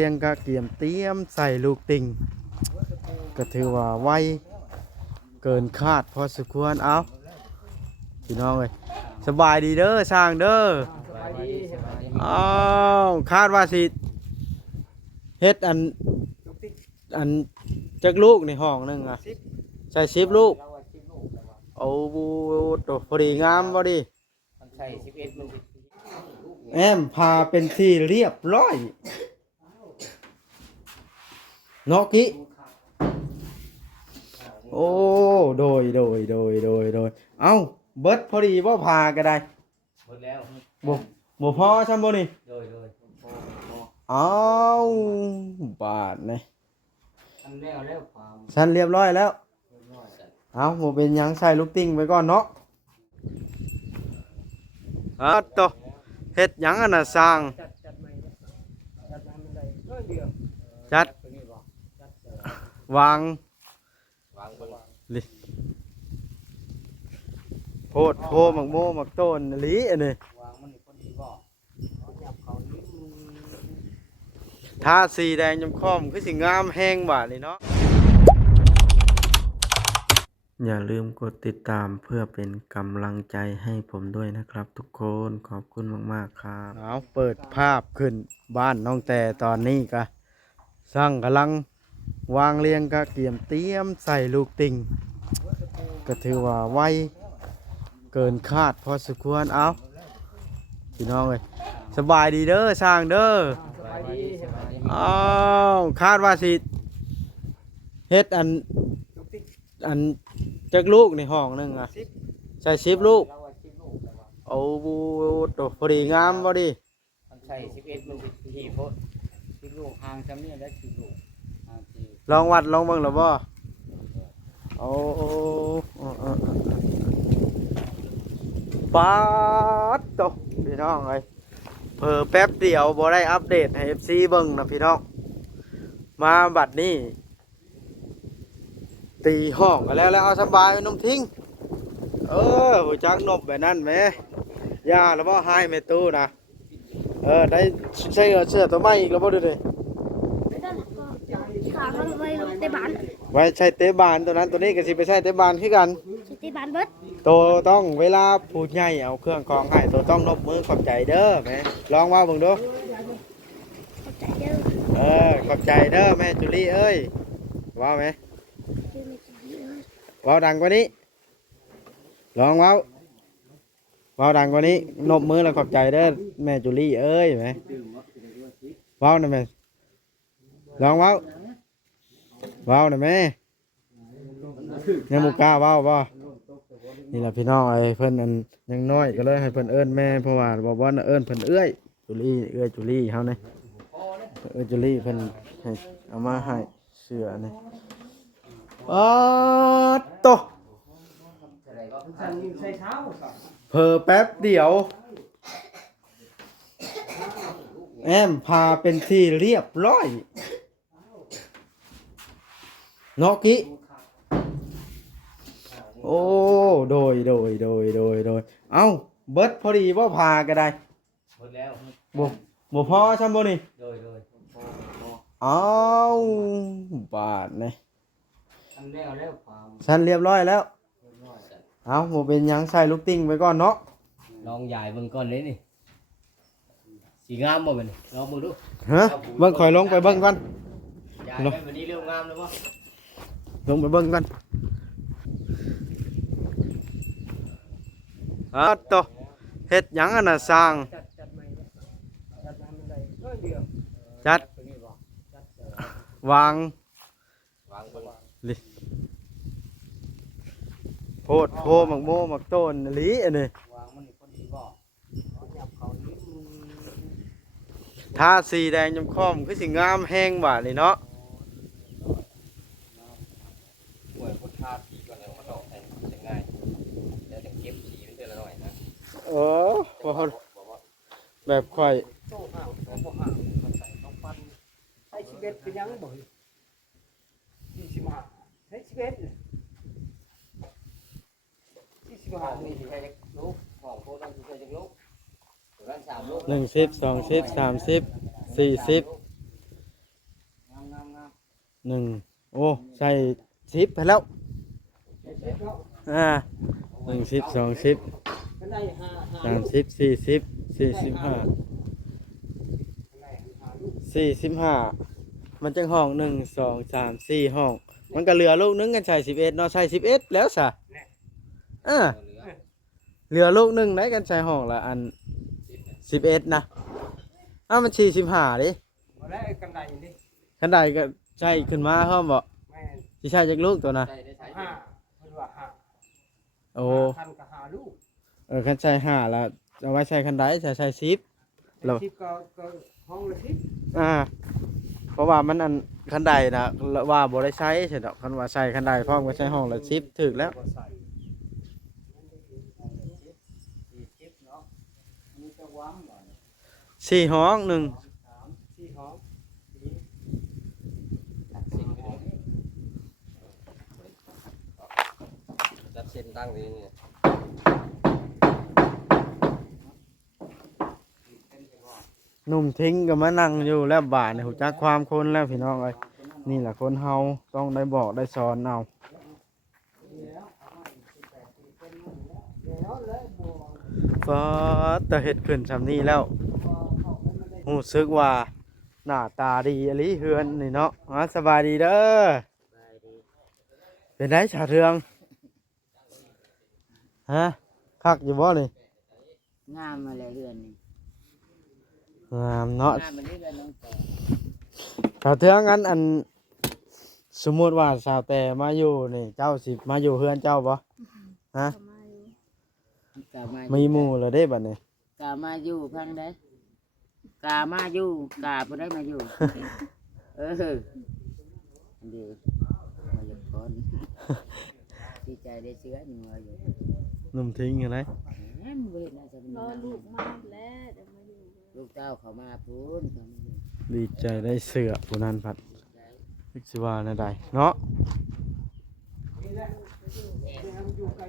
เรียงกะเกียมเตรียมใส่ลูกติ่งก็ถือว่าไวเกินคาดพอสมควรเอาพี่น้องเอ้ยสบายดีเด้อช่างเด้ออ้าวคาดว่าสิเฮ็ดอันจักลูกในห้องนึงอ่ะใส่10ลูกเอาตัวพอดีงามบ่ดีใส่11มันแอมพาเป็นที่เรียบร้อยเนาะกิโอ้โดยเอ้าเบิดพอดีว่าพาก็ได้หมดแล้วบ่พอช่ำบ่นี่โดยเอ้าบาทนี่อันแล้วพาฉันเรียบร้อยแล้วเอ้าบ่เป็นหยังใส่ลูกติ้งไว้ก่อนเนาะโตเฮ็ดหยังอันน่ะสร้างจัดวางลิโพดโพหมักโมหมักต้นลิอันนี้ทาสีแดงยมค่อมคือสิงามแห้งบาดนี่เนาะอย่าลืมกดติดตามเพื่อเป็นกำลังใจให้ผมด้วยนะครับทุกคนขอบคุณมากๆครับเอาเปิดภาพขึ้นบ้านน้องแต่ตอนนี้ก็สร้างกำลังวางเรียงกะเกียมเตรียมใส่ลูกติ่งก็ถือว่าไวเกินคาดพอสมควรเอาพี่น้องเอ้ยสบายดีเด้อช่างเด้ออ้าวคาดว่าสิเฮ็ดอันจักลูกในห้องนึงอ่ะใส่10ลูกเอาตัวพอดีงามบ่ดีใส่11มันที่โพด10ลูกห่างจำนี้แล้ว10ลูกลองวัดลองเบิ่งแล้วบ่โอ้ป๊าดโตพี่น้องเอ้ยเผลอแป๊บเดียวบ่ได้อัปเดตให้ FC เบิ่งนะพี่น้องมาบัดนี้ตีห้องกันแล้วเอาสบายไปนุ่มทิ้งหูจักนบแบบนั้นไหมย่าแล้วบ่ให้แม่ตู้นะได้ใช้เสื้อตัวใหม่อีกแล้วบ่ดูดิไว้ใช้เตะบานตัวนั้นตัวนี้ก็สิไปใช้เตะบานคือกันใช้เตะบานเบิดโตต้องเวลาพูดใหญ่เอาเครื่องกรองให้โตต้องนบมือขอบใจเด้อแม่ลองว่าเบิ่งดูขอบใจเด้อขอบใจเด้อแม่จุลี่เอ้ยว่าไหมว้าวดังกว่านี้ลองว้าวดังกว่านี้นบมือแล้วขอบใจเด้อแม่จุลี่เอ้ยไหมว้าวนะแม่ลองว้าวนะแม่ยังบุกล้าว้าวบ่นี่แหละพี่น้องไอ้เพิ่นอันยังน้อยก็เลยให้เพิ่นเอิ้นแม่เพราะว่าบอกว่าเอิ้นเพิ่นเอ้ยจุลี่จุลี่เฮานี่จุลี่เพิ่นให้เอามาให้เสื้อนี่โตเผลอแป๊บเดียวแอมพาเป็นที่เรียบร้อยเนาะกิโอ้โดยเอ้าเบิดพอดีว่าพาก็ได้หมดแล้วบ่พอช่ำบ่นี่โดยเอ้าบาทนี่อันแล้วพาฉันเรียบร้อยแล้วเอ้าบ่เป็นหยังใส่ลูกติ้งไว้ก่อนเนาะลองใหญ่เบิ่งก่อนเลยนี่สีงามบ่แม่นลองเบิ่งดูฮะเบิ่งข่อยลงไปเบิ่งก่อนใหญ่แบบนี้เรียวงามเลยบ่ลงไปเบิ่งก่อนโตเฮ็ดหยังอันน่ะสร้างจัดวางลิโพดโพหมักโมหมักต้นลิอันนี้ทาสีแดงยมค่อมคือสิงามแห้งบาดนี่เนาะแบบค่อยใช้ชีวิตเป็นยังบ่45ใช้ชีวิต45นี่สิใช้จักลูกของโพนั้นสิใช้จักลูกตัวนั้น3ลูก10 20 30 40 1โอ้ใส่10ไปแล้ว1 10 2 10 30 40 45มันจังห้อง1 2 3 4ห้องมันก็เหลือลูกนึงกันใส่11เนาะใส่11แล้วซะเหลือลูกนึงได้กันใส่ห้องละอัน11นะมัน45ดิบ่ได้กันไดนี่ คันใดก็ใช้ขึ้นมาพร้อมบ่ แม่น สิใช้จักลูกตัวน่ะ ใช่ได้ใช้ ห้าเพิ่นว่าห้า โอ้ คันก็หาลูก คันใช้5แล้วเอาไว้ใช้คันใดใช้10 แล้ว สิบก็ห้องละสิบ เพราะว่ามันอันคันใดนะว่าบ่ได้ใช้ใช่ดอกคันว่าใช้คันใดพร้อมก็ใช้ห้องละ10ถึกแล้ว บ่ใส่40เนาะมีจะวางบ่ 4ห้องหนึ่ง 3 4ห้อง จับเส้นตั้งนี่ หนุ่มทิ้งก็มานั่งอยู่แล้วบาดนี่ฮู้จักความคนแล้วพี่น้องเอ้ยนี่แหละคนเฮาต้องได้บอกได้สอนเอาก็แต่เฮ็ดขึ้นซำนี้แล้วรู้สึกว่าหน้าตาดีอหลีเฮือนนี่เนาะสบายดีเด้อเป็นไดชาเทืองคักอยู่บ่นี่ งามมาเลยเรือนนี่ งามเนาะ งามมาเรื่อยๆน้องแต่ ชาเทืองอันสมมุติว่าสาวแต่มาอยู่นี่เจ้าสิมาอยู่เฮือนเจ้าบ่ฮะ กามา มีหมู่แล้วเด้บัดนี้ กามาอยู่พังได้กามาอยู่กาบ่ได้มาอยู่ เอออันเดียวมาอยู่ก่อนดีใจได้เชื้อหนึ่งอยู่ หนุ่มทิ้งอยู่ไหน แหมบ่เห็นน่าจะเป็น รอลูกมาแล้วเดี๋ยวมาอยู่ ลูกเต้าเขามาพูนเขามาอยู่ ดีใจได้เสือผู้นั้นพัดพิกสิว่าแนวใดเนาะ นี่แหละอยู่ไกล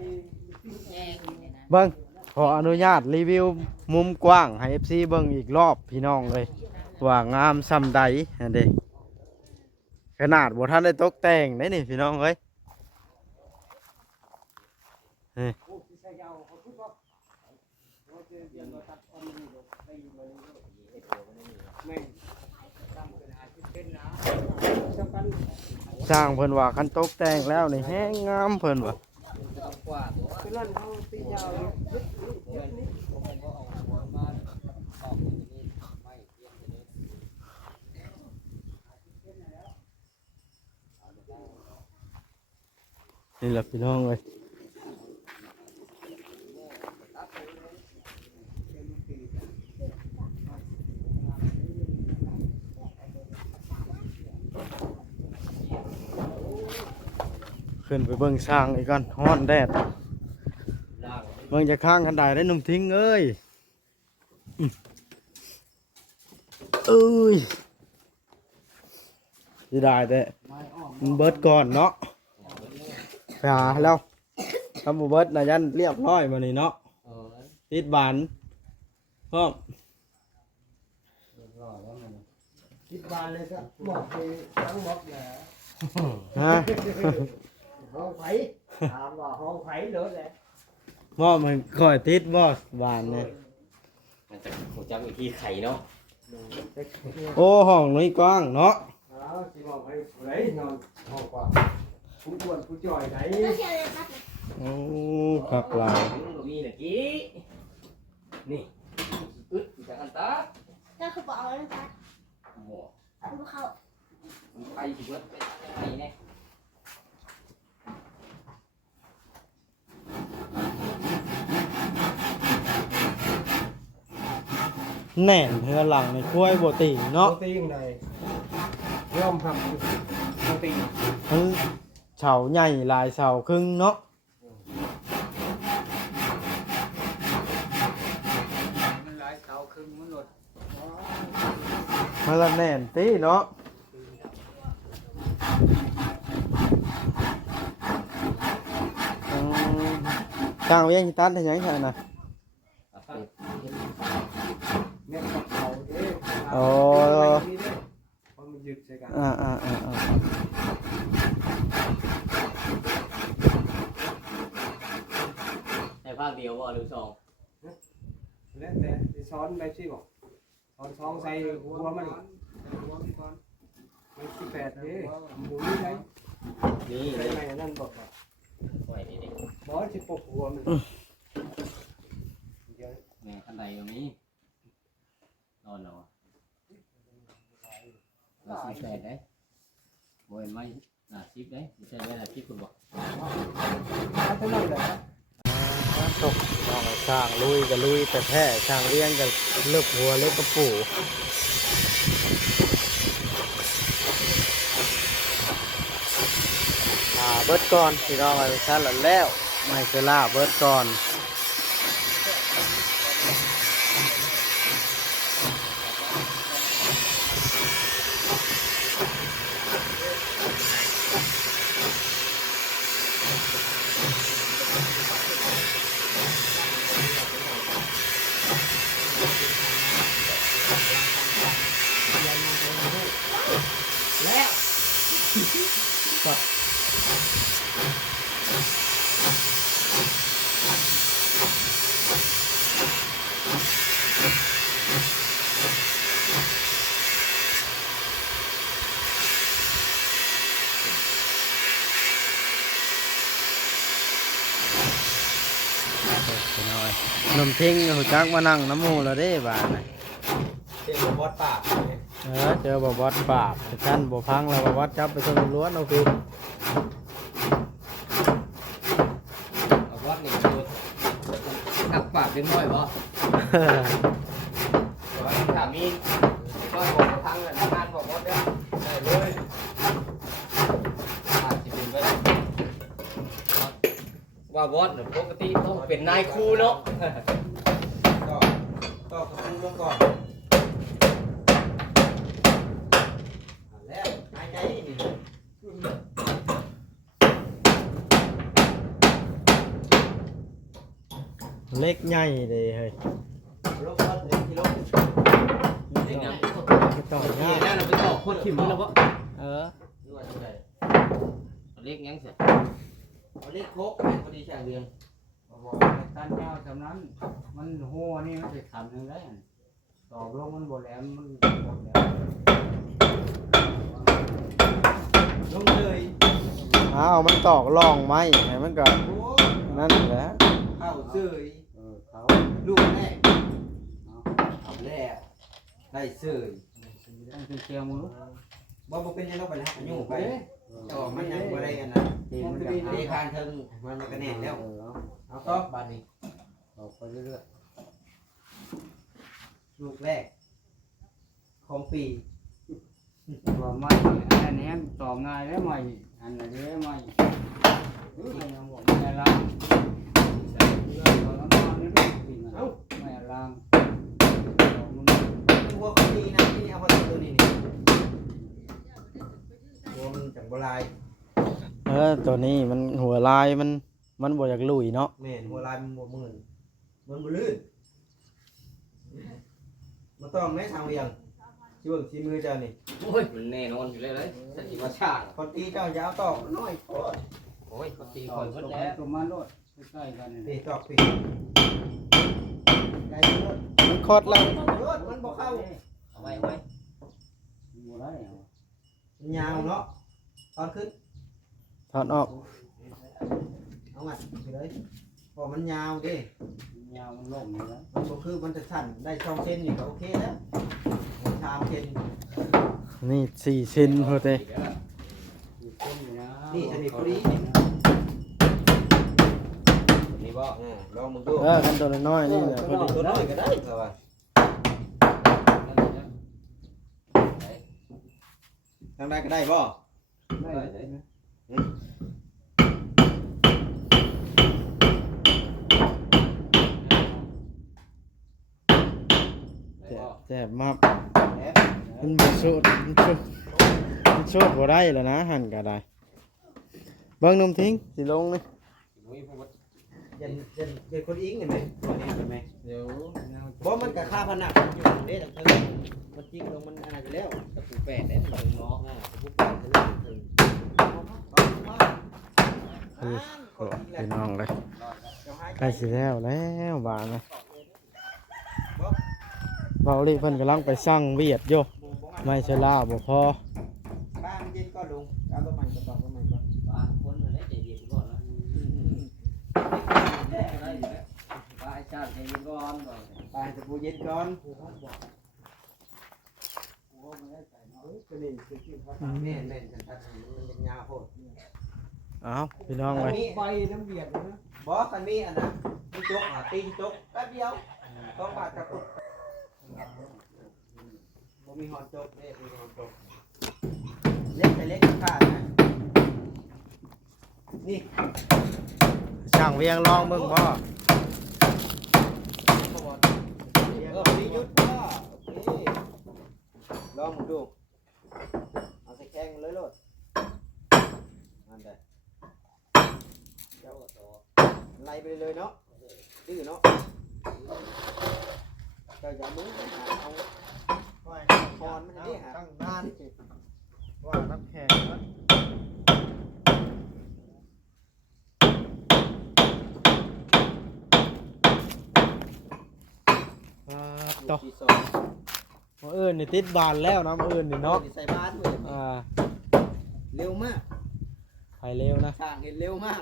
แย่งนี่นะ เบิ่งขออนุญาตรีวิวมุมกว้างให้ FC เบิ่งอีกรอบพี่น้องเลยว่างามส่ำใดอันเด้ขนาดบ่ทันได้ตกแต่งได้นี่พี่น้องเอ้ย โอ้สิใส่ยาวเขาพูดว่าว่าจะเรียนมาตัดคนนี้ดอกไปอยู่เลยแม่นตั้งเป็นอาชีพเป็นนะสำคัญ สร้างเพิ่นว่าคันตกแต่งแล้วนี่แฮงงามเพิ่นว่า คือนั่นเขาตียาวเลย นี่แหละพี่น้องเอ้ยขึ้นไปเบิ่งสร้างอีกก่อนฮ้อนแดดเบิ่งจะข้างคันใดได้หนุ่มทิ้งเอ้ยเอ้ยสิได้แต่มันเบิดก่อนเนาะไปหาแล้วทำบุเบิดนะยันเรียบร้อยมานี่เนาะติดบานพร้อม คิดบานเลยครับบอกไปทั้งบอกแหละ ฮะ ห้องไผ่ถามว่าห้องไผ่เหรอแหละ มอบมันคอยติดบอสบานเนี่ย มันจะหัวจับอีกทีไข่เนาะ โอ้ห้องน้อยกว้างเนาะ สิบอกให้ไหนนอนห้องกว่าผู้อ้วนผู้จ่อยไหน แล้วเชียวเลยครับ โอ้คักหลาย มีเมื่อกี้นี่อึดจากอันตา ก็คือบอกแล้วนะครับ หมอ ดูเขา ไปสิเบิดไปแน่ แน่นเฮือหลังในกล้วยโบติงเนาะ โปรตีนไหนย่อมทำโปรตีน มันเฉาใหญ่ลายเฉาครึ่งเนาะ มันหลายเสาครึ่งมันหลด มันละแน่นตีเนาะจ้างเวียงตันให้หยังไงนะ เนี่ยกับเขาเด้ โอ้ มันอยู่ ยึดใส่กัน แต่ภาคเดียวบ่หรือสอง แล้วแต่สิซ้อนแบบซี่บอกซ้อน2ใส่หัวมันหัวมันก่อนมัน18เด้หมูนี่ไง นี่ ใส่ เลย ใหม่นั่นบอกว่า ไว้นี่ดิ บ่สิปกหัวมันเดี๋ยว แม่คันใดตรงนี้นอนเหรอเราสิแซ่ได้บ่เห็นไหมหน้าซิปได้สิแซ่ได้หน้าซิปคุณบอก ถ้าเท่านั้นแหละ ตกน้องช่างลุยก็ลุยแต่แท้ช่างเลี้ยงก็เลือกหัวเลือกกระปูเบิดก่อนพี่น้องไปชั้นละแล้วไม่เคยล่าเบิดก่อนพี่น้อยนมทิ้งหูจักมานั่งน้ำมูแล้วเด้บ้านน่ะ เจ้าบอสปาก เจอบ่บอดปราบชั้นบ่พังแล้วบ่บอดจับไปชนล้วนเอาคือ เอาวัดนี่คือนักปราบเล็กน้อยบ่ถ้ามีก็บอกทั้งเลยทำงานบอกวัดได้เลยอาจจะเป็นไปได้ว่าวัดปกติต้องเป็นนายครูเนาะ ก็กระพุ้งลงก่อนแล้วหายใจนี่ เล็กใหญ่เลยเฮ้ย ลงก่อน1กิโล เด็กยัง ไม่ต้อง นี่ ยาก แล้วเราไปต่อคนถิ่มแล้วบ่ เออ เล็กยังเสร็จ เอาเล็กโคกแม่นพอดีแช่เรือง บอกตันยาวจำนั้นมันหัวนี่มันจะทำยังไงตอบลงมันบดแหลมมันบดแหลม ลงเลย อ้าวมันตอกล่องไม้ไงมันก็ โอ้ นั่นแหละ เข้าเสย เขา ลูกแรกเอาแล้วได้เสย ต้องเชียงมือ บ่เป็นยังต้องไปหักยุ่งไปต่อมันยังบ่ได้อันนั้น ตีมันจะ เดคานเทิงมันยังกระแน่นแล้ว เอาต่อบัดนี้ ออกไปเรื่อย ลูกแรก ของปี ๆว่าไม่อันนี้ตอบง่ายแล้วไม่อันนี้ไม่ยังบอกไม่ล้างตอนนั้นนี่ไม่ปีนไม่ล้าง หัวของปีนะที่เอามาตัวนี้นี่หัวมันจังบ่ลาย ตัวนี้มันหัวลายมันบ่อยากลุยเนาะ แม่นหัวลายมันบ่มื่นมันบ่ลื่นมาต้องไหมทางเวียงช่วงที่มือเจ้านี่ โอ้ยมันแน่นอนอยู่เลยสันติมาชาติ คนตีเจ้ายาวตอกน้อยโคตร โอ้ยเขาตี ต ค อน น สุ เพิ่ ด น แล้ แล้ว ว ตัวมันรถใกล้กันนี่ ตีตอกปีไก่รถ มันคดแล้ว รถมันบ่เข้า เอาไว้ไว้ บ่ได้ มันยาวเนาะตอนขึ้น ถอดออก เอามาไปเลยพอมันยาวดิ ยาวมันล่มอยู่แล้ว มันก็คือมันจะสั่นได้2เซนนี่ก็โอเคแล้ว3เซน นี่4เซนพอเต ต้นอยู่นะ นี่อันนี้พอดี นี่บ่ ลองมึงดู กันตัวน้อยๆนี่แหละพอดี ตัวน้อยก็ได้ก็ว่าทางใดก็ได้บ่ ได้ไหม แซ่บมากมันบ่สุดมันสุดบ่ได้แล้วนะหั่นก็ได้เบิ่งนมทิ้งสิลงนี่ ยันคนอิงเห็นไหมตัวนี้เห็นไหม เดี๋ยว บ่มันก็ค่าผนังอยู่เด้ทั้งทั้งมันจริงลงมันอะไรอยู่แล้ว ตะปูแปดได้ถึงเนาะ ผู้ปกครองจะเลิกถึงพี่น้องเลยใกล้สิแล้วบานนะเบาลีเพิ่นกำลังไปสร้างเวียดโยไม่ใช่ลาบ่พอบ้านเย็นก็ลุงเอาตัวใหม่ก่อนตัวใหม่ก่อน บ้านคนมันได้ใจเย็นก่อนนะว่าไอ้ชาติใจเย็นก่อนก่อน ไปจะปูเย็นก่อนแม่นๆกันทัดมันยังยาวโพดอ้าวพี่น้องเลย ไฟน้ำเบียดนะ บอสคันนี้อันน่ะที่จกตีนจกแป๊บเดียวต้องบาดกระตุกบ่มีหอนจกเด้มีหอนจกเล็กแต่เล็กขาดนะนี่ช่างเวียงลองเบิ่งบ่มียุทธบ่โอเคลองดูเอาใส่แข้งเลยโลดนั่นได้เจ้าต่อไล่ไปเลยเนาะดื้อเนาะเจ้าอย่ามึงไปหาเอาพรมันนี่หาตั้งนานว่าน้ำแข็งนะต่อมานี่ติดบานแล้วน้ำนี่เนาะใส่บานเลยเร็วมากไปเร็วนะช่างเห็นเร็วมาก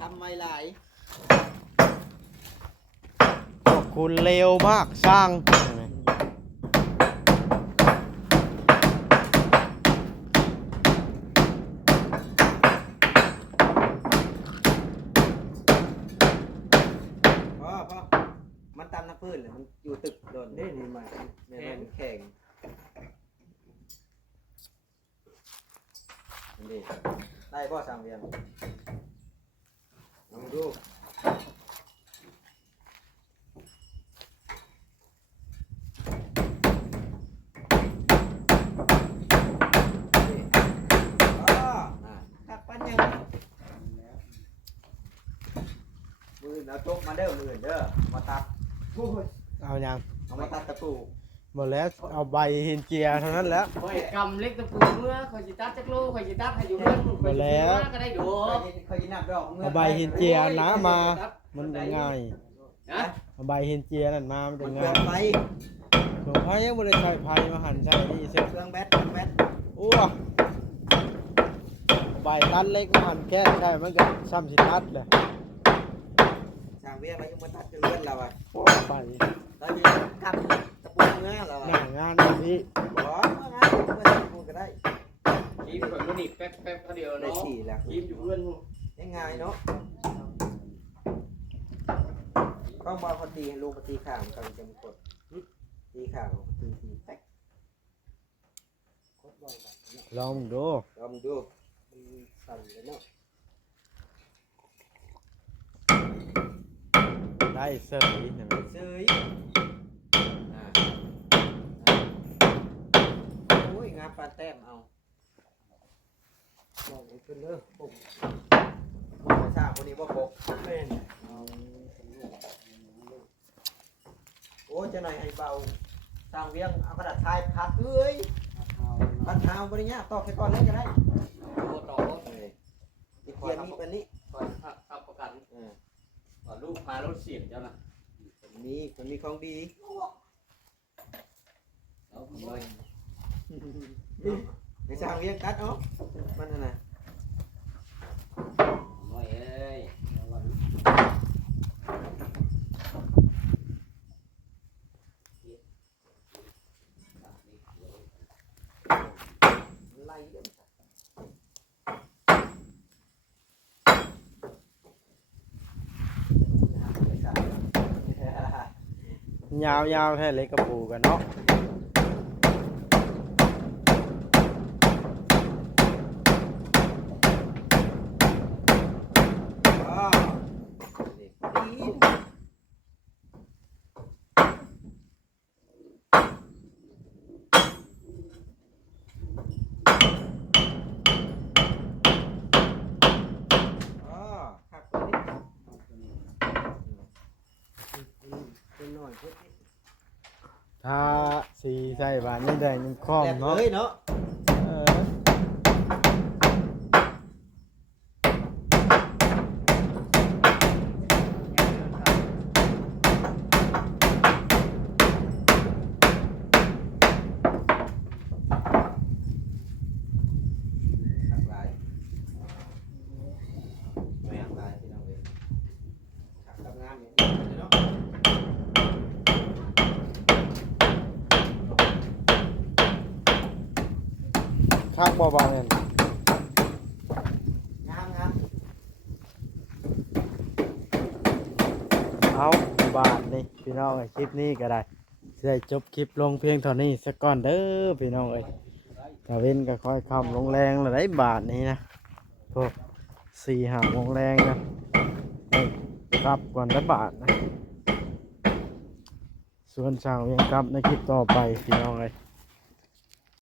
ทำไม่หลายขอบคุณเร็วมากช่างพ่อมันตามน้ำพื้นเลยมันอยู่ตึกโดนได้นี่มาเนี่ยมันแข็งนี่ได้พ่อสามเรียนลองดูขักปั้นยังมือเอาจกมาเด้อมือเด้อมาตัดเอายังเอามาตัดตะปูหมดแล้วเอาใบหินเจียเท่านั้นแล้ว คอยกำเล็กตะปูเมื่อคอยจิตัดจักโลคอยจิตัดให้อยู่เรื่องคอยก็ได้ดู เคยนับดอกเอาใบหินเจียน้ำมามันง่ายเอาใบหินเจียนั่นมามันจะง่ายไฟของไฟยังบริใช้ไฟมาหั่นใช่นี่เสร็จเครื่องแบตอ้วใบตัดเล็กมาหั่นแค่ใช่มันก็ซ้ำสิตัดเลยสามเวียมายังมาตัดจนเลื่อนเราอ่ะไปแล้วมีขับตะปูเนื้อเราหน้างานแบบนี้บอสงานตะปูก็ได้ ทีมคนนี้แป๊บๆเดียว ได้ เนาะ สี่แล้ว ทีมอยู่เพื่อน ง่ายเนาะต้องมาพอดีลูกตีข่าวกันจะมากดตีข่าวตีแป๊กลองดูสั่นเลยเนาะได้เสยเห็นไหมเสยโอ้ยงาปลาแต้มเอาลองขึ้นเลยปุ๊บภาษาคนนี้ว่าปกเป็นโอ้จะหน่อยให้เบาสร้างเวียงเอากระดาษทรายพัดเอ้ยพัดเท้าบริญญาต่อแค่ก่อนเลยก็ได้ ต่อ อีกเกียร์นี้เป็นนี้ ก่อนขับประกันก่อนลูกพารถเสียบเจ้านะ มันมีของดี แล้วเลย ในสร้างเวียงตัดเนาะมันน่ะ น้อยเอ้ย ไล่เด้อยาวๆแค่เล็กกระปูกันเนาะครับ ทาสีใส่บานยังแดงยังคล่อม แลบ เนาะ เลยเนาะ เออข้างบ่บานเนี่ย งามงาม เอาบาทนี่พี่น้องเอ้ยคลิปนี้ก็ได้สิได้จบคลิปลงเพียงเท่านี้สักก่อนเด้อพี่น้องเอ้ยตะเว้นก็ค่อยค่ำลงแรงแล้วได้บาทนี้นะพวก4-5 โมงแรงนะได้กลับก่อนละบาทนะส่วนสาวยังกลับในคลิปต่อไปพี่น้องเอ้ย